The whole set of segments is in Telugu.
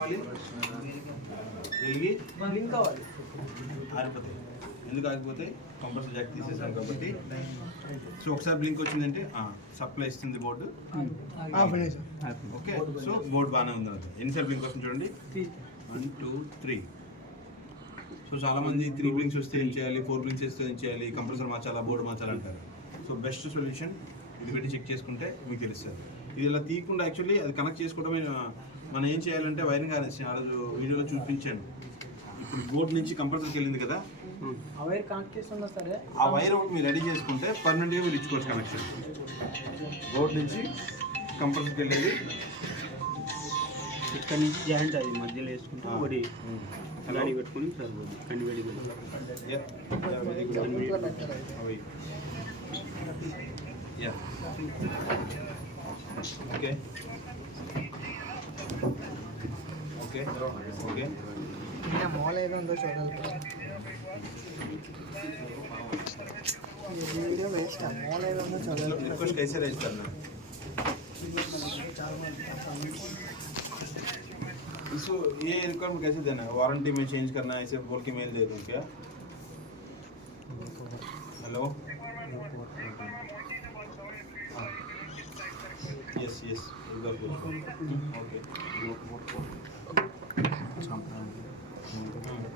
ఆరిపోతాయి. ఎందుకు ఆగిపోతే కంప్రెసర్ జాక్ తీసేసాం కాబట్టి. సో ఒకసారి బ్లింక్ వచ్చిందంటే సప్లై ఇస్తుంది బోర్డు. ఓకే, సో బోర్డు బాగానే ఉంది. ఎన్నిసార్లు బ్లింక్ వస్తుంది చూడండి, 1 2 3. సో చాలామంది 3 బ్లింక్స్ వస్తే ఏం చేయాలి, 4 బ్లింక్స్ వస్తే ఏం చేయాలి, కంప్రెసర్ మార్చాలా, బోర్డు మార్చాలి అంటారు. సో బెస్ట్ సొల్యూషన్ ఇది పెట్టి చెక్ చేసుకుంటే మీకు తెలుస్తుంది. ఇది ఇలా తీయకుండా యాక్చువల్లీ అది కనెక్ట్ చేసుకోవడమే. మనం ఏం చేయాలంటే వైరింగ్ అనేసి ఆ రోజు వీడియోలో చూపించాను. ఇప్పుడు బోర్డు నుంచి కంప్రెసర్కి వెళ్ళింది కదా, ఆ వైర్ కనెక్ట్ చేస్తున్నా సరే ఆ వైర్ ఒకటి మీరు రెడీ చేసుకుంటే పర్మనెంట్గా మీరు ఇచ్చుకోవచ్చు కనెక్షన్. బోర్డు నుంచి కంప్రెసర్కి వెళ్ళేది ఇక్కడ నుంచి జాయింట్ అది మధ్యలో వేసుకుంటే ఒకటి అలాడి పెట్టుకుని సరిపోతుంది. కనివేడి ఓకే ఓకే ఓకే. మోల్ ఏదో ఉందో చూడాలి. वीडियो वेस्ट है, मॉल है ना चलो. रिक्वेस्ट कैसे रेज करना है? इसको ये रिक्वायरमेंट कैसे देना है? वारंटी में चेंज करना है ऐसे बोल के मेल दे दूँ क्या? हेलो, यस यस इधर ओके.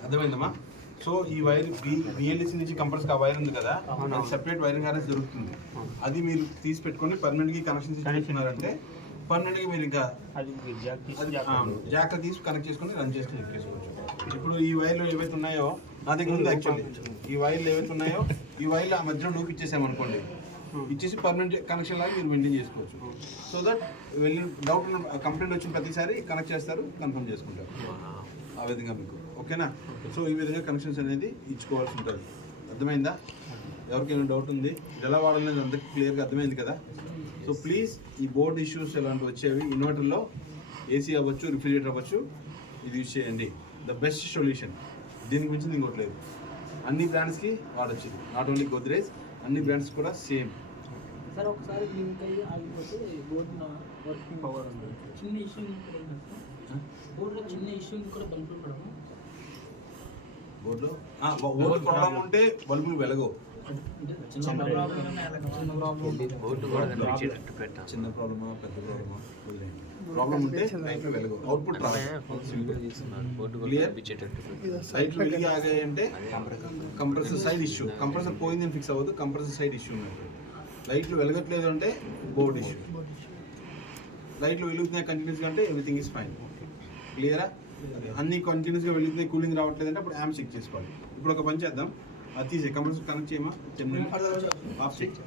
అర్థమైందమ్మా? సో ఈ వైర్ బిఎల్డిసి నుంచి కంప్రెసర్కి ఆ వైర్ ఉంది కదా, అది సెపరేట్ వైరింగ్ హార్నెస్ దొరుకుతుంది. అది మీరు తీసి పెట్టుకొని పర్మనెంట్గా కనెక్షన్ చేసుకున్నారంటే పర్మనెంట్గా మీరు ఇంకా జాగ్రత్త తీసి కనెక్ట్ చేసుకొని రన్ చేసుకుని చెక్ చేసుకోవచ్చు. ఇప్పుడు ఈ వైర్లు ఏవైతే ఉన్నాయో నా దగ్గర ఉంది యాక్చువల్లీ. ఈ వైర్లు ఏవైతే ఉన్నాయో ఈ వైర్లు ఆ మధ్యలో లూప్ ఇచ్చేసామనుకోండి, ఇచ్చేసి పర్మనెంట్ కనెక్షన్ లాగా మీరు మెయింటైన్ చేసుకోవచ్చు. సో దట్ వెళ్ళి డౌట్ కంప్లైంట్ వచ్చిన ప్రతిసారి కనెక్ట్ చేస్తారు, కన్ఫర్మ్ చేసుకుంటారు ఆ విధంగా మీకు. ఓకేనా? సో ఈ విధంగా కనెక్షన్స్ అనేది ఇచ్చుకోవాల్సి ఉంటుంది. అర్థమైందా? ఎవరికైనా డౌట్ ఉంది ఇది ఎలా వాడాలనేది అందరికీ క్లియర్గా అర్థమైంది కదా. సో ప్లీజ్ ఈ బోర్డ్ ఇష్యూస్ ఎలాంటివి వచ్చేవి ఇన్వర్టర్లో ఏసీ అవ్వచ్చు, రిఫ్రిజిరేటర్ అవ్వచ్చు, ఇది యూజ్ చేయండి. ద బెస్ట్ సొల్యూషన్, దీనికి మించింది ఇంకోట్లేదు. అన్ని బ్రాండ్స్కి వాడచ్చు, నాట్ ఓన్లీ గోద్రేజ్, అన్ని బ్రాండ్స్ కూడా సేమ్. సార్ ఒకసారి బ్లింక్ అయ్యి ఆగిపోతే బోర్డు వర్కింగ్ పవర్ ఉంది. చిన్న ఇష్యూ బోర్డులో చిన్న ఇష్యూ కూడా బల్బులు పడము. బోర్డులో ప్రాబ్లం ఉంటే బల్బులు వెలగవు. చిన్న ప్రాబ్లమా పెద్ద ప్రాబ్లమా ప్రాబ్లం ఉంటే లైట్లు వెలగవు, అవుట్పుట్ రాదు. లైట్లు వెలిగి ఆగాయంటే కంప్రెసర్ సైడ్ ఇష్యూ. కంప్రెసర్ పోయిందని ఫిక్స్ అవ్వదు, కంప్రెసర్ సైడ్ ఇష్యూ ఉన్నట్టు. లైట్లు వెలగట్లేదు అంటే బోర్డ్ ఇష్యూ. లైట్లు వెలుగుతున్నాయి కంటిన్యూస్గా అంటే ఎవ్రీథింగ్ ఈజ్ ఫైన్. క్లియరా? అన్ని కంటిన్యూస్గా వెలుగుతున్నాయి, కూలింగ్ రావట్లేదు అంటే అప్పుడు యాంప్ చెక్ చేసుకోవాలి. ఇప్పుడు ఒక పని చేద్దాం, అది తీసే కంప్రెసర్ కనెక్ట్ చేయమా, 10 minutes ఆఫ్ చెక్.